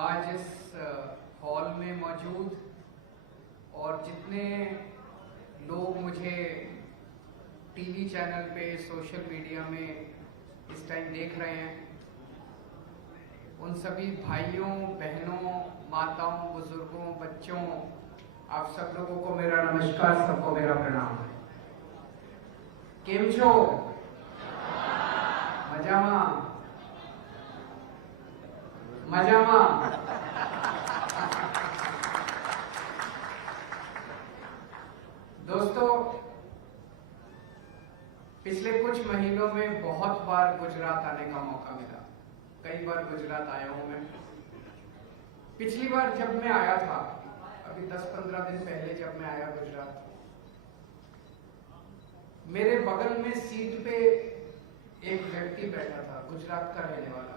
आज इस हॉल में मौजूद और जितने लोग मुझे टीवी चैनल पे, सोशल मीडिया में इस टाइम देख रहे हैं, उन सभी भाइयों, बहनों, माताओं, बुजुर्गों, बच्चों, आप सब लोगों को मेरा नमस्कार, सबको मेरा प्रणाम। केम छो? मजामा? मजामा? दोस्तों, पिछले कुछ महीनों में बहुत बार गुजरात आने का मौका मिला। कई बार गुजरात आया हूं मैं। पिछली बार जब मैं आया था, अभी 10-15 दिन पहले जब मैं आया गुजरात, मेरे बगल में सीट पे एक व्यक्ति बैठा था, गुजरात का रहने वाला।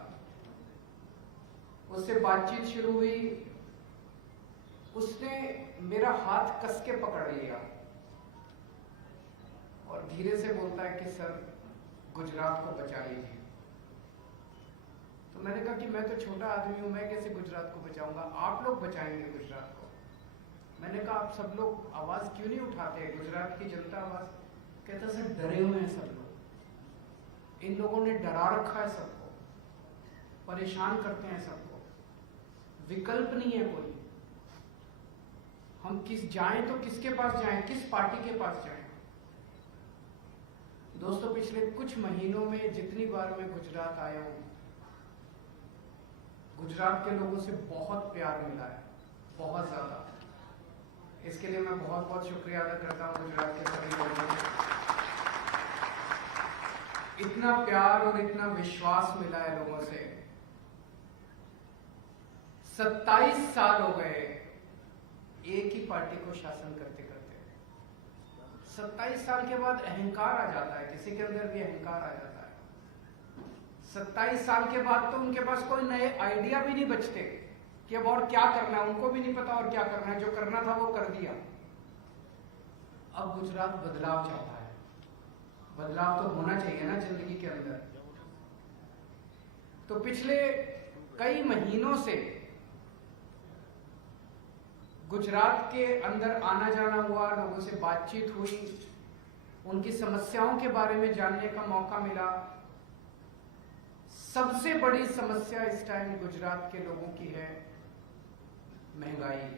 उससे बातचीत शुरू हुई। उसने मेरा हाथ कस के पकड़ लिया और धीरे से बोलता है कि सर, गुजरात को बचा लीजिए। तो मैंने कहा कि मैं तो छोटा आदमी हूं, मैं कैसे गुजरात को बचाऊंगा, आप लोग बचाएंगे गुजरात को। मैंने कहा आप सब लोग आवाज क्यों नहीं उठाते, गुजरात की जनता आवाज। कहता सर, डरे हुए हैं सब लोग, इन लोगों ने डरा रखा है सबको, परेशान करते हैं सबको, विकल्प नहीं है कोई। हम जाएं तो किसके पास जाएं, किस पार्टी के पास जाएं। दोस्तों, पिछले कुछ महीनों में जितनी बार मैं गुजरात आया हूं, गुजरात के लोगों से बहुत प्यार मिला है, बहुत ज्यादा। इसके लिए मैं बहुत बहुत शुक्रिया अदा करता हूं गुजरात के सभी लोगों को। इतना प्यार और इतना विश्वास मिला है लोगों से। 27 साल हो गए एक ही पार्टी को शासन करते करते। 27 साल के बाद अहंकार आ जाता है, किसी के अंदर भी अहंकार आ जाता है। 27 साल के बाद तो उनके पास कोई नए आइडिया भी नहीं बचते कि अब और क्या करना है। उनको भी नहीं पता और क्या करना है, जो करना था वो कर दिया। अब गुजरात बदलाव चाहता है। बदलाव तो होना चाहिए ना जिंदगी के अंदर। तो पिछले कई महीनों से गुजरात के अंदर आना जाना हुआ, लोगों से बातचीत हुई, उनकी समस्याओं के बारे में जानने का मौका मिला। सबसे बड़ी समस्या इस टाइम गुजरात के लोगों की है महंगाई।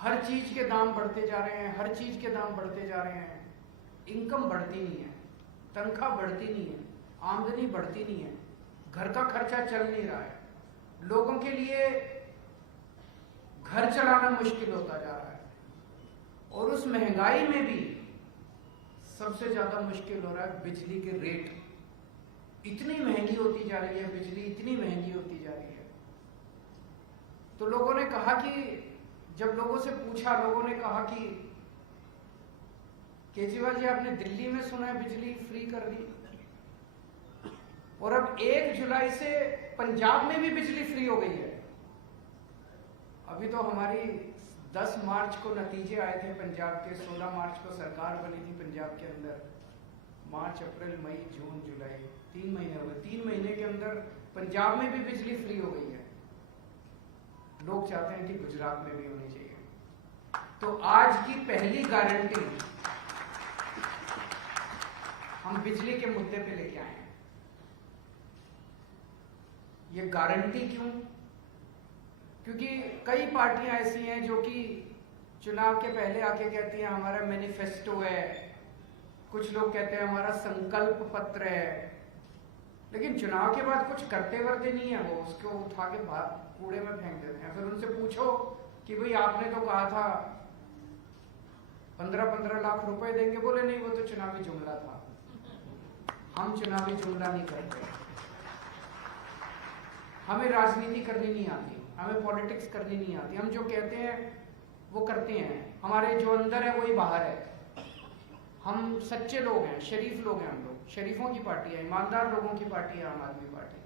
हर चीज के दाम बढ़ते जा रहे हैं, हर चीज के दाम बढ़ते जा रहे हैं। इनकम बढ़ती नहीं है, तनख्वाह बढ़ती नहीं है, आमदनी बढ़ती नहीं है, घर का खर्चा चल नहीं रहा है। लोगों के लिए घर चलाना मुश्किल होता जा रहा है। और उस महंगाई में भी सबसे ज्यादा मुश्किल हो रहा है बिजली के रेट। इतनी महंगी होती जा रही है बिजली, इतनी महंगी होती जा रही है। तो लोगों ने कहा कि, जब लोगों से पूछा, लोगों ने कहा कि केजरीवाल जी, आपने दिल्ली में सुना है बिजली फ्री कर दी, और अब 1 जुलाई से पंजाब में भी बिजली फ्री हो गई है। अभी तो हमारी 10 मार्च को नतीजे आए थे पंजाब के, 16 मार्च को सरकार बनी थी पंजाब के अंदर। मार्च, अप्रैल, मई, जून, जुलाई, 3 महीने हो गए। 3 महीने के अंदर पंजाब में भी बिजली फ्री हो गई है। लोग चाहते हैं कि गुजरात में भी होनी चाहिए। तो आज की पहली गारंटी हम बिजली के मुद्दे पे लेके आए हैं। ये गारंटी क्यों? क्योंकि कई पार्टियां ऐसी हैं जो कि चुनाव के पहले आके कहती हैं हमारा मैनिफेस्टो है, कुछ लोग कहते हैं हमारा संकल्प पत्र है, लेकिन चुनाव के बाद कुछ करते वर्ते नहीं है। वो उसको उठा के बाहर कूड़े में फेंक देते हैं। फिर उनसे पूछो कि भाई आपने तो कहा था 15-15 लाख रुपए देंगे, बोले नहीं, वो तो चुनावी जुमला था। हम चुनावी जुमला नहीं करते, हमें राजनीति करनी नहीं आती, हमें पॉलिटिक्स करनी नहीं आती। हम जो कहते हैं वो करते हैं। हमारे जो अंदर है वही बाहर है। हम सच्चे लोग हैं, शरीफ लोग हैं। हम लोग शरीफों की पार्टी है, ईमानदार लोगों की पार्टी है आम आदमी पार्टी।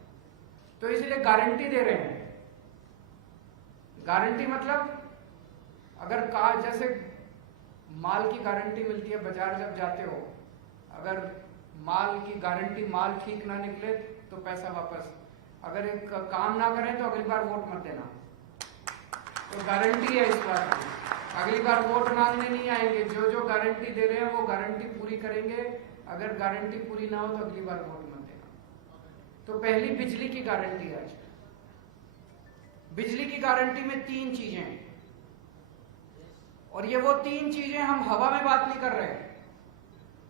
तो इसलिए गारंटी दे रहे हैं। गारंटी मतलब, अगर कहा जैसे माल की गारंटी मिलती है बाजार जब जाते हो, अगर माल की गारंटी, माल ठीक ना निकले तो पैसा वापस। अगर एक काम ना करें तो अगली बार वोट मत देना। तो गारंटी है इस बार की, अगली बार वोट मांगने नहीं आएंगे। जो जो गारंटी दे रहे हैं वो गारंटी पूरी करेंगे। अगर गारंटी पूरी ना हो तो अगली बार वोट मत देना। तो पहली बिजली की गारंटी है। आज बिजली की गारंटी में 3 चीजें हैं, और ये वो 3 चीजें हम हवा में बात नहीं कर रहे।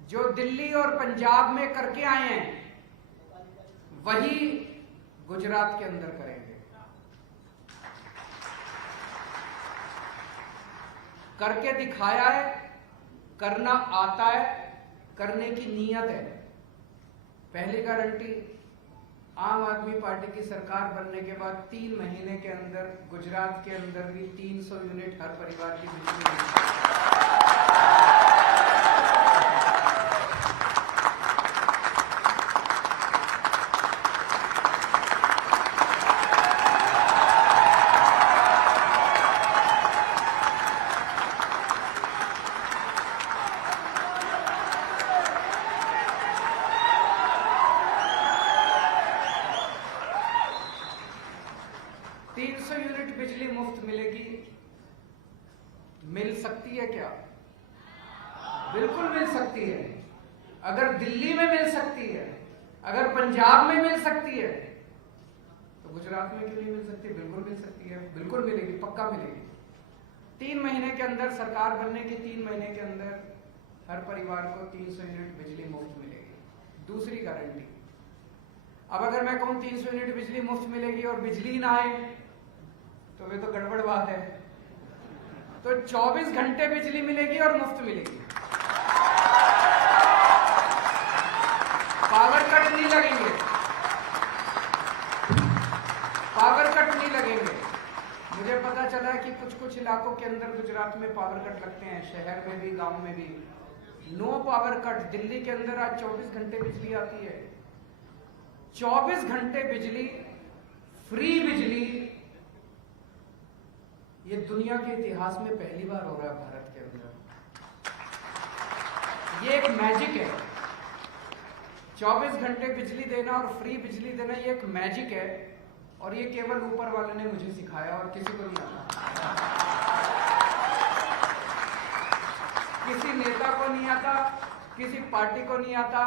जो दिल्ली और पंजाब में करके आए हैं वही गुजरात के अंदर करेंगे। करके दिखाया है, करना आता है, करने की नीयत है। पहली गारंटी, आम आदमी पार्टी की सरकार बनने के बाद 3 महीने के अंदर गुजरात के अंदर भी 300 यूनिट हर परिवार की बिजली मिलेगी। 300 यूनिट बिजली मुफ्त मिलेगी। मिल सकती है क्या? बिल्कुल मिल सकती है। अगर दिल्ली में मिल सकती है, अगर पंजाब में मिल सकती है, तो गुजरात में क्यों नहीं मिल सकती? बिल्कुल मिल सकती है, बिल्कुल मिलेगी, पक्का मिलेगी। 3 महीने के अंदर, सरकार बनने के 3 महीने के अंदर हर परिवार को 300 यूनिट बिजली मुफ्त मिलेगी। दूसरी गारंटी, अब अगर मैं कहूं 300 यूनिट बिजली मुफ्त मिलेगी और बिजली ना आए तो वे तो गड़बड़ बात है। तो 24 घंटे बिजली मिलेगी और मुफ्त मिलेगी। पावर कट नहीं लगेंगे, पावर कट नहीं लगेंगे। मुझे पता चला है कि कुछ इलाकों के अंदर गुजरात में पावर कट लगते हैं, शहर में भी, गांव में भी। No power cut. दिल्ली के अंदर आज 24 घंटे बिजली आती है। 24 घंटे बिजली, फ्री बिजली। ये दुनिया के इतिहास में पहली बार हो रहा है भारत के अंदर। ये एक मैजिक है। 24 घंटे बिजली देना और फ्री बिजली देना, ये एक मैजिक है। और ये केवल ऊपर वाले ने मुझे सिखाया और किसी को नहीं आता। किसी नेता को नहीं आता, किसी पार्टी को नहीं आता।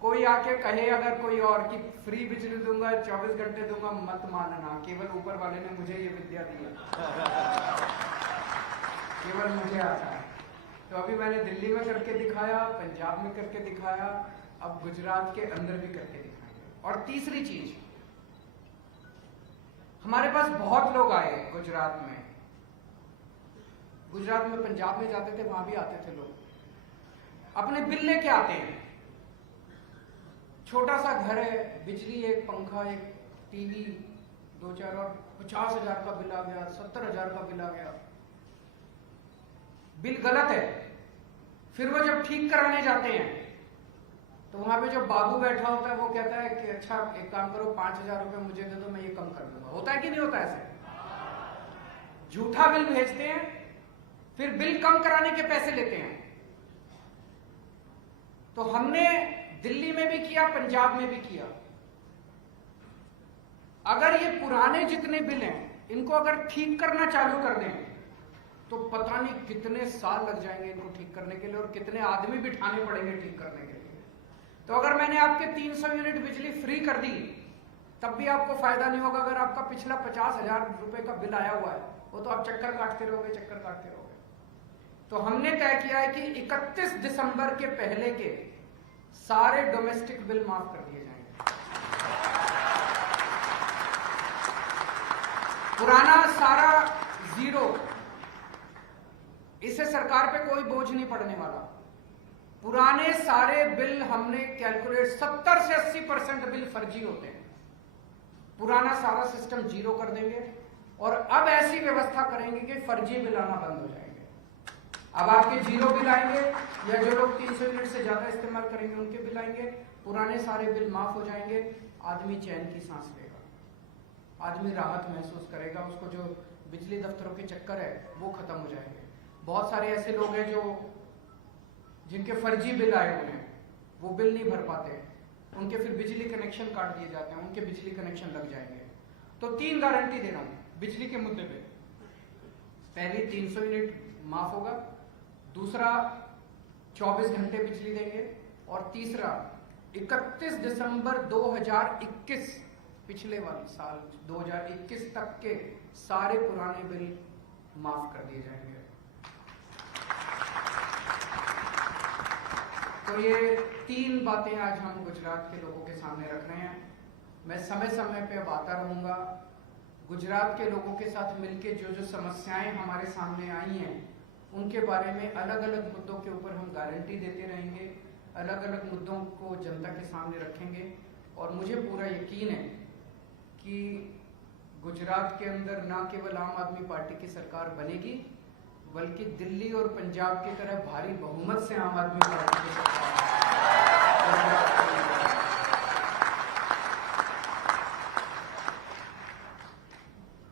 कोई आके कहे अगर कोई और कि फ्री बिजली दूंगा, 24 घंटे दूंगा, मत मानना। केवल ऊपर वाले ने मुझे ये विद्या दी है, केवल मुझे आता है। तो अभी मैंने दिल्ली में करके दिखाया, पंजाब में करके दिखाया, अब गुजरात के अंदर भी करके दिखाएंगे। और तीसरी चीज, हमारे पास बहुत लोग आए गुजरात में। गुजरात में, पंजाब में जाते थे, वहां भी आते थे लोग, अपने बिल लेके आते हैं। छोटा सा घर है, बिजली, एक पंखा, एक टीवी, 2-4, और 50,000 का बिल आ गया, 70,000 का बिल आ गया। बिल गलत है। फिर वो जब ठीक कराने जाते हैं तो वहां पे जो बाबू बैठा होता है वो कहता है कि अच्छा एक काम करो, 5,000 रुपए मुझे दे दो, मैं ये कम कर दूंगा। होता है कि नहीं होता ऐसे? झूठा बिल भेजते हैं, फिर बिल कम कराने के पैसे लेते हैं। तो हमने दिल्ली में भी किया, पंजाब में भी किया। अगर ये पुराने जितने बिल हैं, इनको अगर ठीक करना चालू कर दें तो पता नहीं कितने साल लग जाएंगे इनको ठीक करने के लिए, और कितने आदमी बिठाने पड़ेंगे ठीक करने के लिए। तो अगर मैंने आपके 300 यूनिट बिजली फ्री कर दी, तब भी आपको फायदा नहीं होगा। अगर आपका पिछला 50,000 रुपए का बिल आया हुआ है, वो तो आप चक्कर काटते रहोगे, चक्कर काटते रहोगे। तो हमने तय किया है कि 31 दिसंबर के पहले के सारे डोमेस्टिक बिल माफ कर दिए जाएंगे। पुराना सारा जीरो, इससे सरकार पे कोई बोझ नहीं पड़ने वाला। पुराने सारे बिल हमने कैलकुलेट, 70 से 80% बिल फर्जी होते हैं। पुराना सारा सिस्टम जीरो कर देंगे और अब ऐसी व्यवस्था करेंगे कि फर्जी बिल आना बंद हो जाएंगे। अब आपके जीरो बिल आएंगे, या जो लोग 300 यूनिट से ज्यादा इस्तेमाल करेंगे उनके बिल आएंगे। पुराने सारे बिल माफ हो जाएंगे। आदमी चैन की सांस लेगा, आदमी राहत महसूस करेगा। उसको जो बिजली दफ्तरों के चक्कर है वो खत्म हो जाएंगे। बहुत सारे ऐसे लोग हैं जो जिनके फर्जी बिल आए हुए हैं, वो बिल नहीं भर पाते, उनके फिर बिजली कनेक्शन काट दिए जाते हैं, उनके बिजली कनेक्शन लग जाएंगे। तो 3 गारंटी दे रहा हूं बिजली के मुद्दे पे। पहली 300 यूनिट माफ होगा, दूसरा 24 घंटे बिजली देंगे, और तीसरा 31 दिसंबर 2021 पिछले वाले साल 2021 तक के सारे पुराने बिल माफ कर दिए जाएंगे। तो ये 3 बातें आज हम गुजरात के लोगों के सामने रख रहे हैं। मैं समय समय पे अब आता रहूंगा, गुजरात के लोगों के साथ मिलके जो जो समस्याएं हमारे सामने आई हैं उनके बारे में अलग अलग मुद्दों के ऊपर हम गारंटी देते रहेंगे, अलग अलग मुद्दों को जनता के सामने रखेंगे। और मुझे पूरा यकीन है कि गुजरात के अंदर न केवल आम आदमी पार्टी की सरकार बनेगी, बल्कि दिल्ली और पंजाब की तरह भारी बहुमत से आम आदमी पार्टी की सरकार।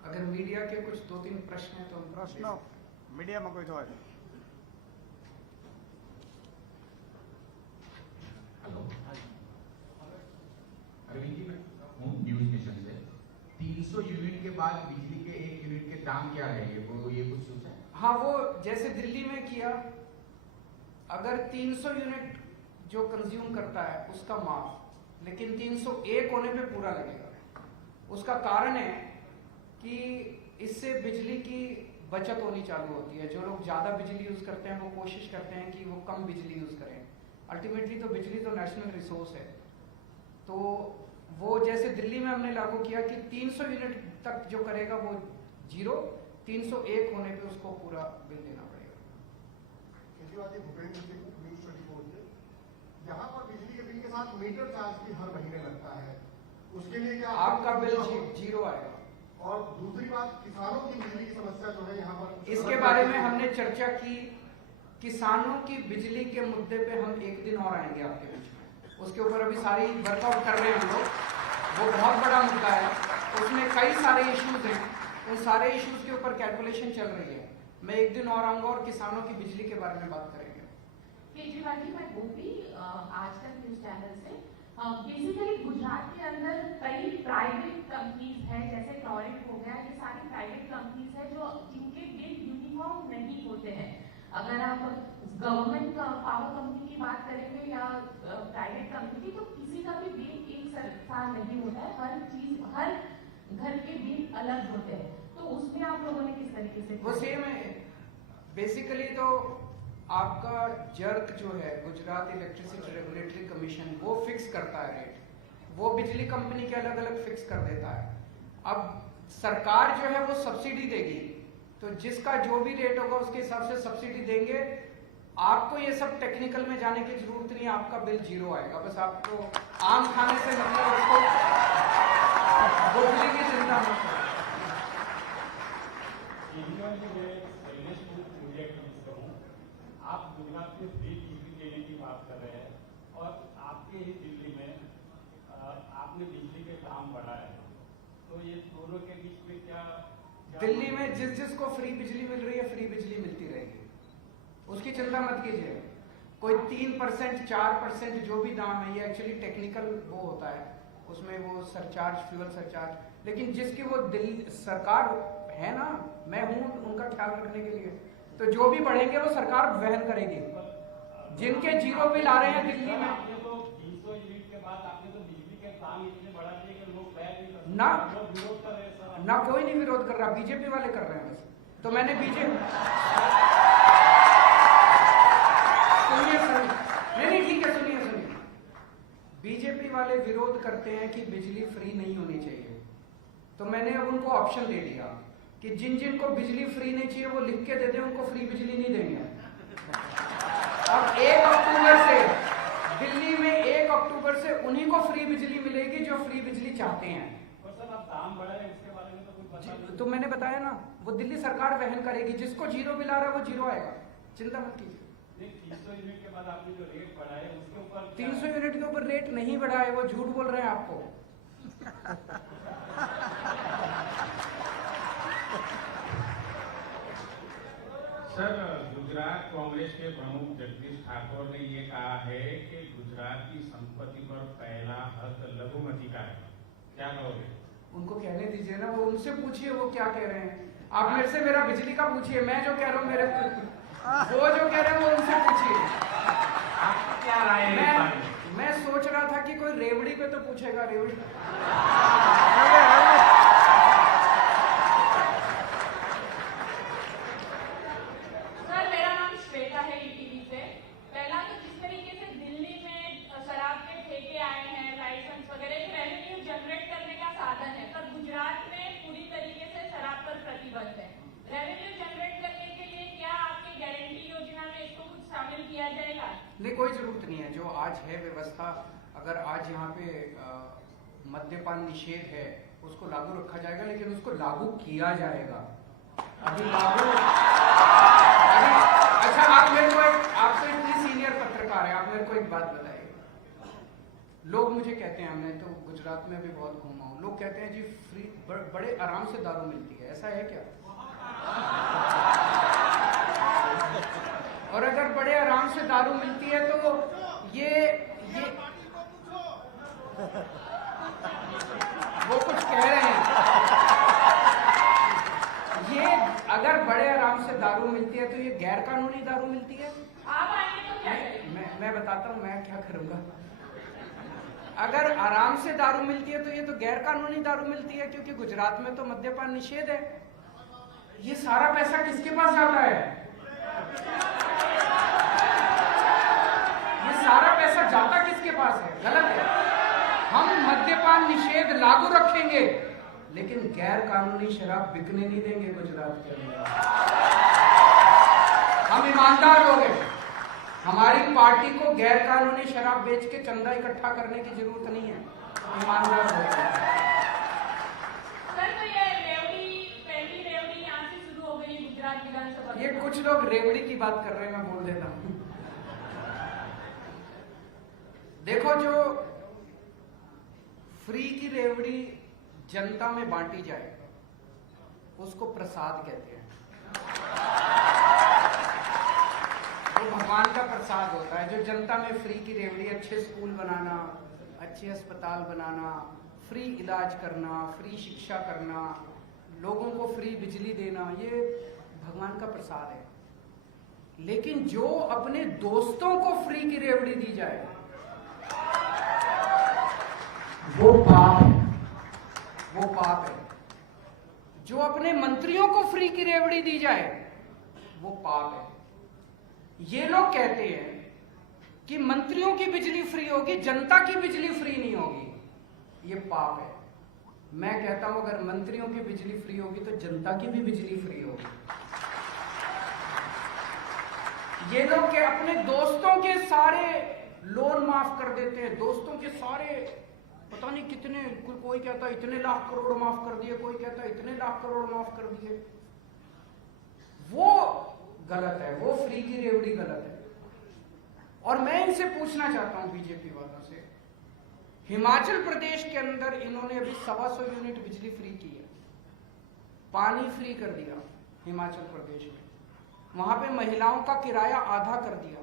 अगर मीडिया के कुछ 2-3 प्रश्न हैं तो प्रश्न मीडिया में कोई હોય? हेलो, अरविंद जी, मैं हूँ न्यूज नेशन से। 300 यूनिट के बाद बिजली के 1 यूनिट के दाम क्या रहेंगे, वो ये कुछ सोचा है? हाँ, वो जैसे दिल्ली में किया, अगर 300 यूनिट जो कंज्यूम करता है उसका माफ, लेकिन 301 होने पे पूरा लगेगा। उसका कारण है कि इससे बिजली की बचत होनी चालू होती है। जो लोग ज्यादा बिजली यूज करते हैं वो कोशिश करते हैं कि वो कम बिजली यूज करें। अल्टीमेटली तो बिजली तो नेशनल रिसोर्स है। तो वो जैसे दिल्ली में हमने लागू किया कि 300 यूनिट तक जो करेगा वो 0, 301 होने पे उसको पूरा बिल देना पड़ेगा। केजरीवाल भूपेंद्र सिंह न्यूज 24 से, यहाँ पर बिजली के बिल के साथ मीटर चार्ज भी हर महीने लगता है, उसके लिए क्या आपका बिल 0 आएगा? और दूसरी बात, किसानों की बिजली की समस्या जो है यहाँ पर, इसके बारे में हमने चर्चा की। किसानों की बिजली के मुद्दे पे हम एक दिन और आएंगे आपके बीच में, उसके ऊपर अभी सारी वर्कआउट कर रहे हैं हम लोग। वो बहुत बड़ा मुद्दा है, उसमें कई सारे इश्यूज हैं, उन सारे इश्यूज के ऊपर कैलकुलेशन चल रही है। मैं एक दिन और आऊंगा और किसानों की बिजली के बारे में बात करेंगे। केजरीवाल जी, मैं गोपी आज तक न्यूज चैनल से। बेसिकली गुजरात के अंदर कई प्राइवेट कंपनीज हैं, जैसे टॉरेंट हो गया, ये सारी प्राइवेट कंपनीज हैं जो जिनके बिल यूनिफॉर्म नहीं होते हैं। अगर आप गवर्नमेंट पावर कंपनी की बात करेंगे या प्राइवेट कंपनी की, तो किसी का भी बिल एक सरकार नहीं होता है। हर चीज, हर घर के बिल अलग होते हैं। तो उसमें आप लोगों ने किस तरीके से? वो सेम है। बेसिकली तो आपका जर्क जो है, गुजरात इलेक्ट्रिसिटी रेगुलेटरी कमीशन, वो फिक्स करता है रेट। वो बिजली कंपनी के अलग अलग फिक्स कर देता है। अब सरकार जो है वो सब्सिडी देगी, तो जिसका जो भी रेट होगा उसके हिसाब से सब्सिडी देंगे। आपको ये सब टेक्निकल में जाने की जरूरत नहीं, आपका बिल 0 आएगा। बस आपको आम खाने से मतलब, उसको बिजली की चिंता मत करो। आप गुजरात में फ्री बिजली देने की बात कर रहे हैं, और आपके ही दिल्ली में आपने बिजली के दाम बढ़ाए, तो ये दोनों के बीच में क्या दिल्ली में जिसको फ्री बिजली मिल रही है, फ्री बिजली मिलती रहेगी, उसकी चिंता मत कीजिए। कोई 3%, 4% जो भी दाम है, ये एक्चुअली टेक्निकल वो होता है, उसमें वो सरचार्ज, फ्यूल सरचार्ज। लेकिन जिसकी वो दिल्ली सरकार है ना, मैं हूं उनका ख्याल रखने के लिए, तो जो भी बढ़ेंगे वो सरकार वहन करेगी। जिनके 0 बिल आ रहे हैं दिल्ली में, आपने तो 300 यूनिट के बाद आपने तो बिजली के दाम इतने बढ़ा दिए कि लोग बैठ नहीं कर सकते, ना लोग विरोध कर रहे हैं सर। ना कोई नहीं विरोध कर रहा, बीजेपी वाले कर रहे हैं बस। तो मैंने बीजेपी, सुनिए सर, नहीं ठीक है, सुनिए। बीजेपी वाले विरोध करते हैं कि बिजली फ्री नहीं होनी चाहिए, तो मैंने अब उनको ऑप्शन दे दिया कि जिन जिन को बिजली फ्री नहीं चाहिए वो लिख के दे दें, उनको फ्री बिजली नहीं देंगे। अब 1 अक्टूबर से दिल्ली में 1 अक्टूबर से उन्हीं को फ्री बिजली मिलेगी जो फ्री बिजली चाहते हैं। और सर आप दाम बढ़ाए, उसके बारे में तो कुछ पता नहीं। तो मैंने बताया ना, वो दिल्ली सरकार वहन करेगी। जिसको 0 बिल आ रहा है वो 0 आएगा, चिंता मत कीजिए। 300 यूनिट के बाद आपने जो रेट बढ़ाए उसके ऊपर 300 यूनिट के ऊपर रेट नहीं बढ़ा है, वो झूठ बोल रहे हैं आपको। सर, गुजरात कांग्रेस के प्रमुख जगदीश ठाकुर ने ये कहा है कि गुजरात की संपत्ति पर पहला हक लघुमती का है, क्या कहोगे? उनको कहने दीजिए ना, वो उनसे पूछिए वो क्या कह रहे हैं। आप मेरे से मेरा बिजली का पूछिए, मैं जो कह रहा हूँ मेरे वो जो कह रहे हैं वो उनसे पूछिए। आपकी क्या राय है इस बारे में? मैं सोच रहा था कि कोई रेवड़ी पे तो पूछेगा, रेवड़ी। सर, मेरा नाम श्वेता है ईटीवी से। पहला तो जिस तरीके से दिल्ली में शराब के ठेके आए हैं, लाइसेंस वगैरह, एक रेवेन्यू जनरेट करने का साधन है, पर गुजरात में पूरी तरीके से शराब पर प्रतिबंध है। रेवेन्यू जनरेट करने के लिए क्या आपकी गारंटी योजना में इसको कुछ शामिल किया जाएगा? नहीं, कोई जरूरत नहीं है। जो आज है व्यवस्था, अगर आज यहाँ पे मद्यपान निषेध है उसको लागू रखा जाएगा, लेकिन उसको लागू किया जाएगा। अभी लागू अच्छा, आप तो इतने सीनियर पत्रकार हैं, आप मेरे को एक बात बताइए। लोग मुझे कहते हैं, मैं तो गुजरात में भी बहुत घूमा हूँ, लोग कहते हैं जी फ्री बड़े आराम से दारू मिलती है, ऐसा है क्या? और अगर बड़े आराम से दारू मिलती है तो ये वो कुछ कह रहे हैं, ये अगर बड़े आराम से दारू मिलती है तो ये गैर कानूनी दारू मिलती है। आप आएंगे तो क्या करेंगे? मैं बताता हूँ मैं क्या करूंगा। अगर आराम से दारू मिलती है तो ये तो गैर कानूनी दारू मिलती है, क्योंकि गुजरात में तो मद्यपान निषेध है। ये सारा पैसा किसके पास जाता है? ये सारा पैसा जाता किसके पास है? गलत है। हम मद्यपान निषेध लागू रखेंगे, लेकिन गैर कानूनी शराब बिकने नहीं देंगे गुजरात के अंदर। हम ईमानदार लोग हैं। हमारी पार्टी को गैर कानूनी शराब बेच के चंदा इकट्ठा करने की जरूरत नहीं है। ईमानदार लोग हैं। सर, तो ये पहली रेवड़ी यहाँ से शुरू हो गई गुजरात विधानसभा। ये कुछ लोग रेवड़ी की बात कर रहे हैं, मैं बोल देता हूं। देखो, जो फ्री की रेवड़ी जनता में बांटी जाए उसको प्रसाद कहते हैं। वो भगवान का प्रसाद होता है। जो जनता में फ्री की रेवड़ी, अच्छे स्कूल बनाना, अच्छे अस्पताल बनाना, फ्री इलाज करना, फ्री शिक्षा करना, लोगों को फ्री बिजली देना, ये भगवान का प्रसाद है। लेकिन जो अपने दोस्तों को फ्री की रेवड़ी दी जाए वो पाप है, वो पाप है। जो अपने मंत्रियों को फ्री की रेवड़ी दी जाए वो पाप है। ये लोग कहते हैं कि मंत्रियों की बिजली फ्री होगी, जनता की बिजली फ्री नहीं होगी, ये पाप है। मैं कहता हूं अगर मंत्रियों की बिजली फ्री होगी तो जनता की भी बिजली फ्री होगी। ये लोग के अपने दोस्तों के सारे लोन माफ कर देते हैं, दोस्तों के सारे पता नहीं कितने, कोई कहता है इतने लाख करोड़ माफ कर दिए, कोई कहता है इतने लाख करोड़ माफ कर दिए। वो गलत है, वो फ्री की रेवड़ी गलत है। और मैं इनसे पूछना चाहता हूं बीजेपी वालों से, हिमाचल प्रदेश के अंदर इन्होंने अभी 125 यूनिट बिजली फ्री की है, पानी फ्री कर दिया हिमाचल प्रदेश में, वहां पे महिलाओं का किराया आधा कर दिया।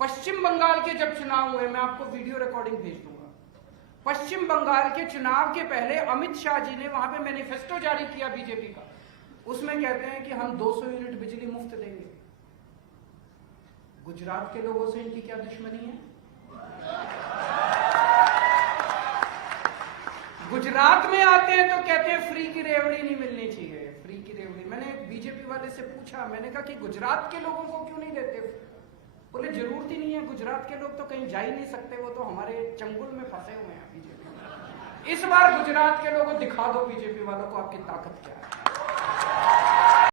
पश्चिम बंगाल के जब चुनाव हुए, मैं आपको वीडियो रिकॉर्डिंग भेज दूंगा, पश्चिम बंगाल के चुनाव के पहले अमित शाह जी ने वहां पे मैनिफेस्टो जारी किया बीजेपी का, उसमें कहते हैं कि हम 200 यूनिट बिजली मुफ्त देंगे। गुजरात के लोगों से इनकी क्या दुश्मनी है? गुजरात में आते हैं तो कहते हैं फ्री की रेवड़ी नहीं मिलनी चाहिए, फ्री की रेवड़ी। मैंने बीजेपी वाले से पूछा, मैंने कहा कि गुजरात के लोगों को क्यों नहीं देते? बोले जरूरत ही नहीं है, गुजरात के लोग तो कहीं जा ही नहीं सकते, वो तो हमारे चंगुल में फंसे हुए हैं बीजेपी। इस बार गुजरात के लोगों को दिखा दो बीजेपी वालों को आपकी ताकत क्या है।